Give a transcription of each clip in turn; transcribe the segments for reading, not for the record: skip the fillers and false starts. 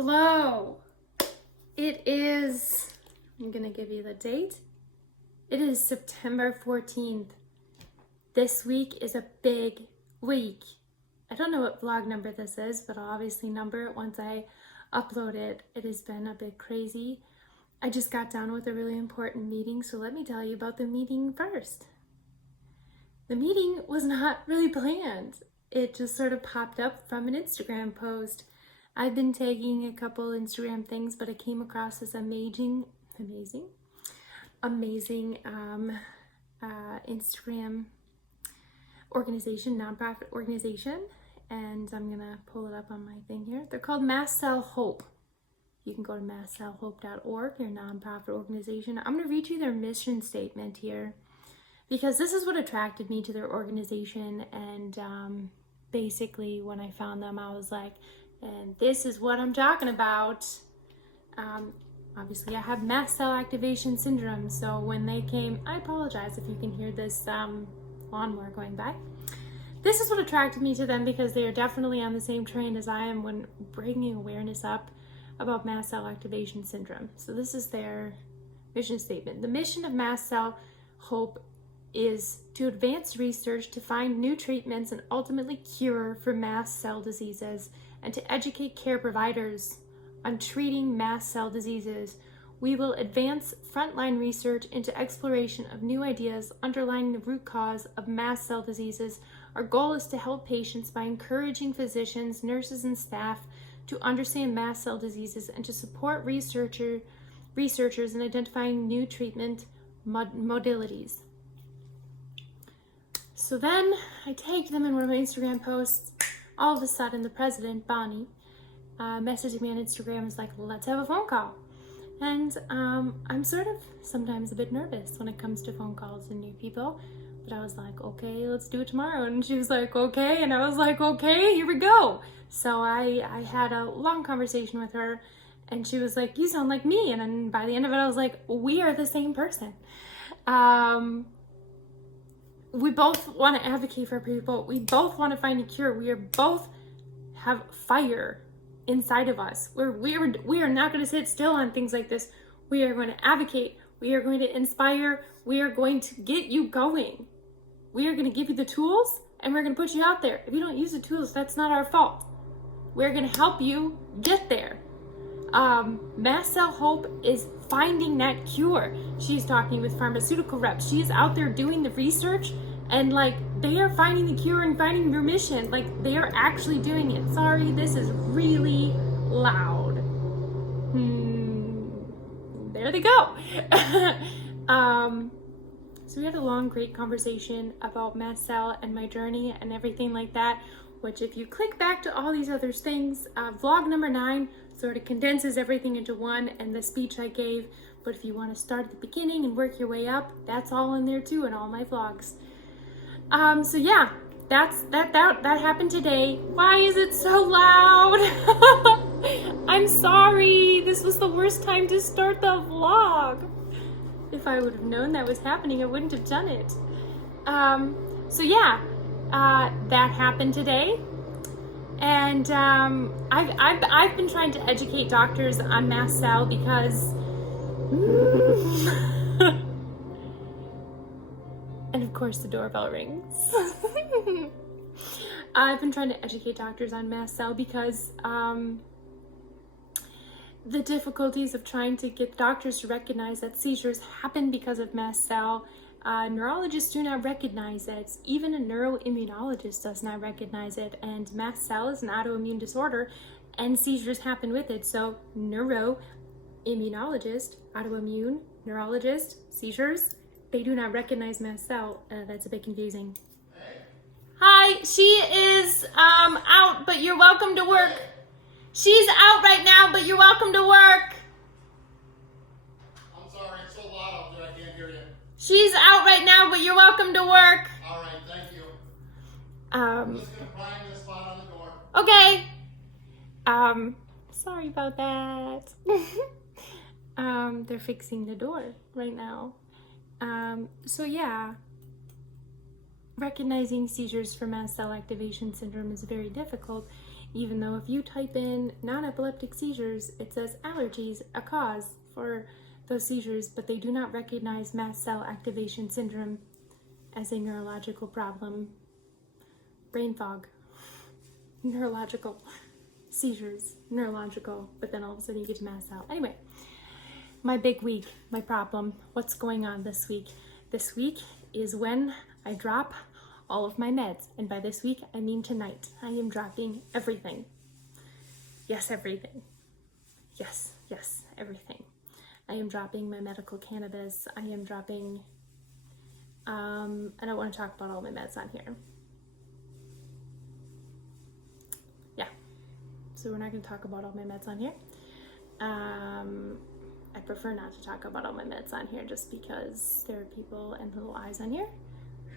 Hello. I'm gonna give you the date. It is September 14th. This week is a big week. I don't know what vlog number this is, but I'll obviously number it once I upload it. It has been a bit crazy. I just got done with a really important meeting, so let me tell you about the meeting first. The meeting was not really planned. It just sort of popped up from an Instagram post. I've been tagging a couple Instagram things, but I came across this amazing Instagram organization, nonprofit organization, and I'm gonna pull it up on my thing here. They're called Mast Hope. You can go to mastcellhope.org, their nonprofit organization. I'm gonna read you their mission statement here, because this is what attracted me to their organization. And basically when I found them, I was like, and this is what I'm talking about. Obviously I have mast cell activation syndrome, so when they came, I apologize if you can hear this lawnmower going by. This is what attracted me to them, because they are definitely on the same train as I am when bringing awareness up about mast cell activation syndrome. So this is their mission statement. The mission of Mast Cell Hope is to advance research to find new treatments and ultimately cure for mast cell diseases, and to educate care providers on treating mast cell diseases. We will advance frontline research into exploration of new ideas underlying the root cause of mast cell diseases. Our goal is to help patients by encouraging physicians, nurses, and staff to understand mast cell diseases and to support researchers in identifying new treatment modalities. So then I tagged them in one of my Instagram posts. All of a sudden, the president, Bonnie, messaged me on Instagram, was like, let's have a phone call. And I'm sort of sometimes a bit nervous when it comes to phone calls and new people. But I was like, okay, let's do it tomorrow. And she was like, okay. And I was like, okay, here we go. So I had a long conversation with her, and she was like, you sound like me. And then by the end of it, I was like, we are the same person. We both want to advocate for people. We both want to find a cure. We are both have fire inside of us. We are not going to sit still on things like this. We are going to advocate. We are going to inspire. We are going to get you going. We are going to give you the tools, and we're going to put you out there. If you don't use the tools, that's not our fault. We're going to help you get there. Mast Cell Hope is finding that cure. She's talking with pharmaceutical reps. She's out there doing the research, and they are finding the cure and finding remission. They are actually doing it. Sorry, this is really loud. There they go. So we had a long, great conversation about mast cell and my journey and everything like that, which if you click back to all these other things, vlog number 9 sort of condenses everything into one, and the speech I gave. But if you want to start at the beginning and work your way up, that's all in there too in all my vlogs. So yeah, that happened today. Why is it so loud? I'm sorry. This was the worst time to start the vlog. If I would have known that was happening, I wouldn't have done it. So yeah, that happened today. And I've been trying to educate doctors on mast cell because and of course the doorbell rings. I've been trying to educate doctors on mast cell because the difficulties of trying to get doctors to recognize that seizures happen because of mast cell. Neurologists do not recognize it. Even a neuroimmunologist does not recognize it. And mast cell is an autoimmune disorder, and seizures happen with it. So neuroimmunologist, autoimmune, neurologist, seizures, they do not recognize mast cell. That's a bit confusing. Hey. Hi, she is out, but you're welcome to work. Hey. She's out right now, but you're welcome to work. I'm sorry, it's so loud out there, I can't hear you. She's out right now, but you're welcome to work. All right, thank you. I'm just gonna prime this spot on the door. Okay. Sorry about that. They're fixing the door right now. So yeah, recognizing seizures for mast cell activation syndrome is very difficult. even though if you type in non-epileptic seizures, it says allergies, a cause for those seizures, but they do not recognize mast cell activation syndrome as a neurological problem. Brain fog, neurological, seizures, neurological, but then all of a sudden you get to mast cell. Anyway, my big week, my problem, what's going on this week? This week is when I drop all of my meds. And by this week, I mean tonight. I am dropping everything. Yes, everything. Yes, everything. I am dropping my medical cannabis. I am dropping, I don't want to talk about all my meds on here. Yeah, so we're not going to talk about all my meds on here. I prefer not to talk about all my meds on here just because there are people and little eyes on here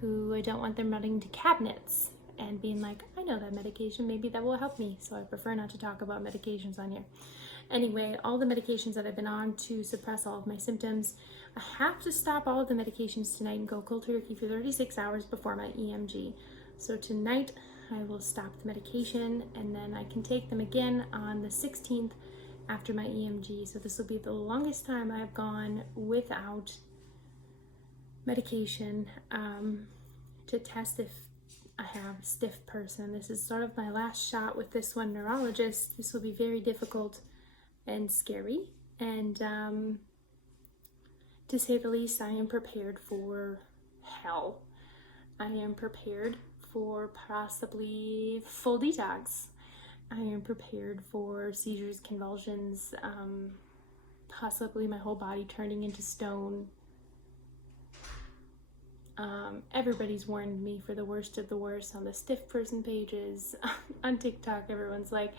who I don't want them running to cabinets and being like, I know that medication, maybe that will help me. So I prefer not to talk about medications on here. Anyway, all the medications that I've been on to suppress all of my symptoms, I have to stop all of the medications tonight and go cold turkey for 36 hours before my EMG. So tonight I will stop the medication and then I can take them again on the 16th after my EMG. So this will be the longest time I've gone without medication to test if I have a stiff person. This is sort of my last shot with this one neurologist. This will be very difficult and scary, and to say the least, I am prepared for hell. I am prepared for possibly full detox. I am prepared for seizures, convulsions, possibly my whole body turning into stone. Everybody's warned me for the worst of the worst on the stiff person pages. On TikTok, everyone's like,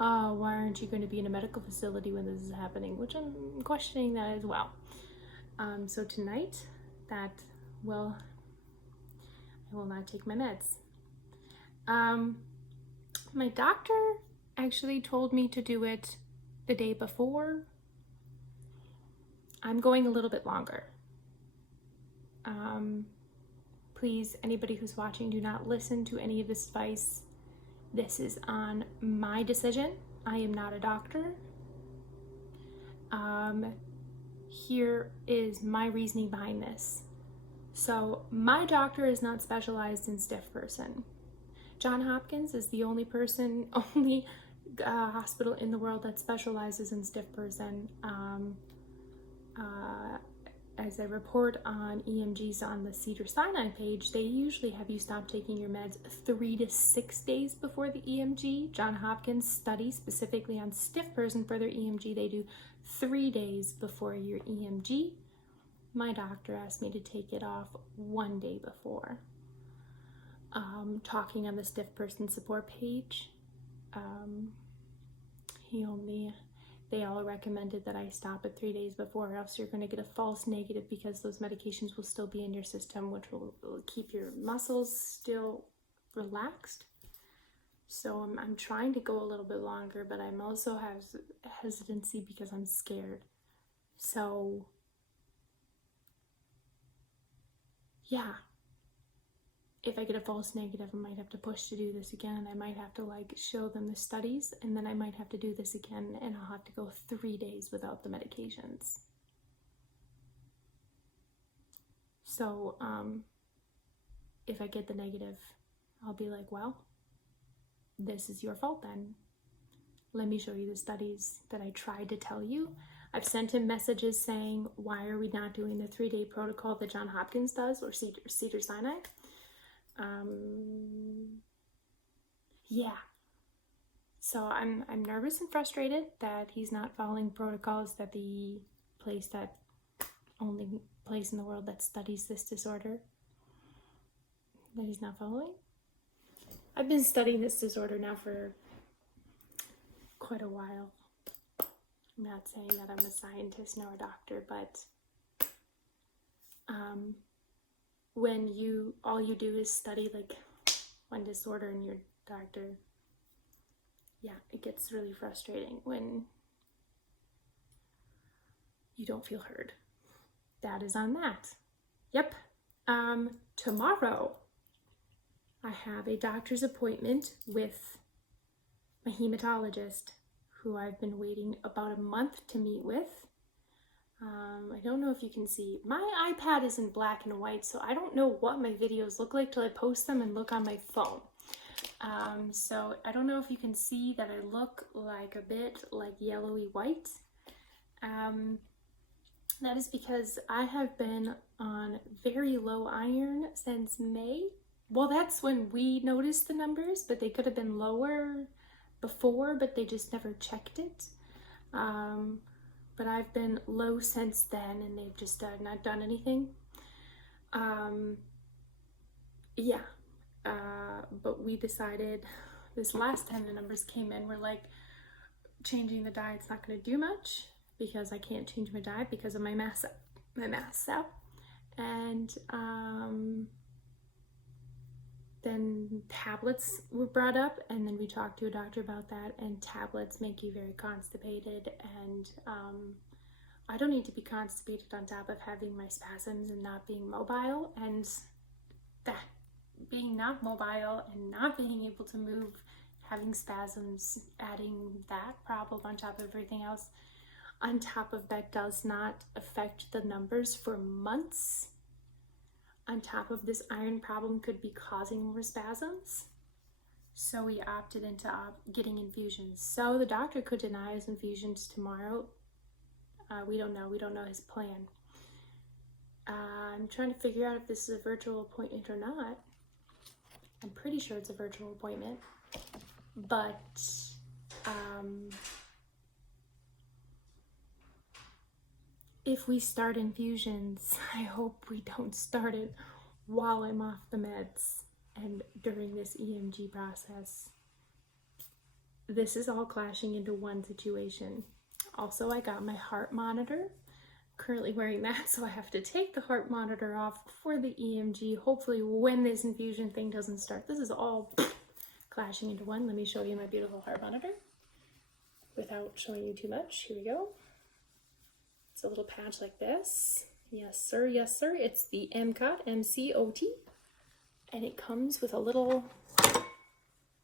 oh, why aren't you going to be in a medical facility when this is happening? Which I'm questioning that as well. So tonight, I will not take my meds. My doctor actually told me to do it the day before. I'm going a little bit longer. Please, anybody who's watching, do not listen to any of this advice. This is on my decision. I am not a doctor. Here is my reasoning behind this. So my doctor is not specialized in stiff person. Johns Hopkins is the only hospital in the world that specializes in stiff person. As I report on EMGs on the Cedars-Sinai page, they usually have you stop taking your meds 3 to 6 days before the EMG. Johns Hopkins study specifically on stiff person for their EMG, they do 3 days before your EMG. My doctor asked me to take it off 1 day before. Talking on the stiff person support page, they all recommended that I stop it 3 days before, or else you're going to get a false negative because those medications will still be in your system, which will keep your muscles still relaxed. So I'm trying to go a little bit longer, but I'm also have hesitancy because I'm scared. So yeah, if I get a false negative, I might have to push to do this again, and I might have to show them the studies, and then I might have to do this again, and I'll have to go 3 days without the medications. So if I get the negative, I'll be like, well, this is your fault then. Let me show you the studies that I tried to tell you. I've sent him messages saying, why are we not doing the 3-day protocol that Johns Hopkins does, or Cedars-Sinai? Yeah. So I'm nervous and frustrated that he's not following protocols that the only place in the world that studies this disorder, that he's not following. I've been studying this disorder now for quite a while. I'm not saying that I'm a scientist nor a doctor, but when all you do is study one disorder and your doctor, yeah, it gets really frustrating when you don't feel heard. That is on that. Yep. Tomorrow I have a doctor's appointment with my hematologist, who I've been waiting about a month to meet with. I don't know if you can see. My iPad is in black and white, so I don't know what my videos look like till I post them and look on my phone. So I don't know if you can see that I look like a bit like yellowy white. That is because I have been on very low iron since May. Well, that's when we noticed the numbers, but they could have been lower before, but they just never checked it. But I've been low since then, and they've just not done anything. Yeah, but we decided this last time the numbers came in, we're like, changing the diet's not going to do much because I can't change my diet because of my mast cell. And then tablets were brought up, and then we talked to a doctor about that, and tablets make you very constipated, and I don't need to be constipated on top of having my spasms and not being mobile, and that being not mobile and not being able to move, having spasms, adding that problem on top of everything else, on top of that does not affect the numbers for months. On top of this, iron problem could be causing more spasms. So we opted into getting infusions. So the doctor could deny us infusions tomorrow. We don't know. We don't know his plan. I'm trying to figure out if this is a virtual appointment or not. I'm pretty sure it's a virtual appointment. But if we start infusions, I hope we don't start it while I'm off the meds and during this EMG process. This is all clashing into one situation. Also, I got my heart monitor. Currently wearing that, so I have to take the heart monitor off for the EMG, hopefully when this infusion thing doesn't start. This is all clashing into one. Let me show you my beautiful heart monitor without showing you too much. Here we go. It's a little patch like this. Yes, sir. Yes, sir. It's the MCOT, M-C-O-T. And it comes with a little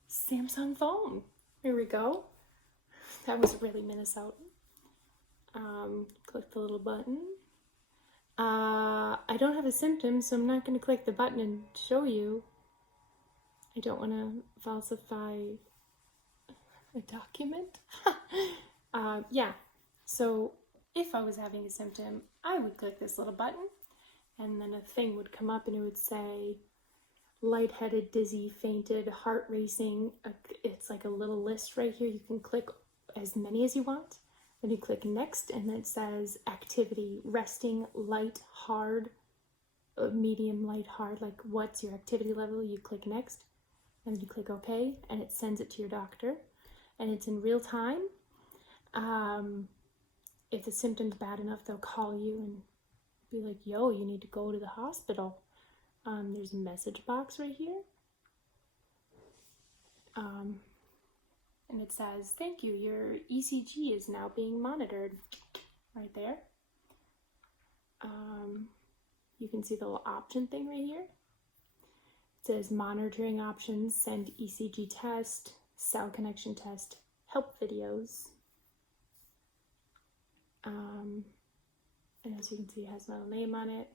Samsung phone. Here we go. That was really Minnesota. Click the little button. I don't have a symptom, so I'm not going to click the button and show you. I don't want to falsify a document. Yeah, so if I was having a symptom, I would click this little button, and then a thing would come up and it would say lightheaded, dizzy, fainted, heart racing. It's like a little list right here. You can click as many as you want. Then you click next, and it says activity, resting, light, hard, medium, light, hard. Like, what's your activity level? You click next, and then you click OK, and it sends it to your doctor, and it's in real time. If the symptom's bad enough, they'll call you and be like, yo, you need to go to the hospital. There's a message box right here. And it says, thank you, your ECG is now being monitored. Right there. You can see the little option thing right here. It says monitoring options, send ECG test, cell connection test, help videos. And as you can see, it has my name on it.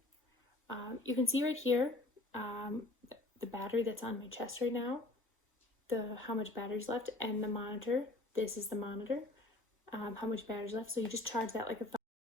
You can see right here, the battery that's on my chest right now, how much battery's left, and the monitor. This is the monitor. How much battery's left. So you just charge that like a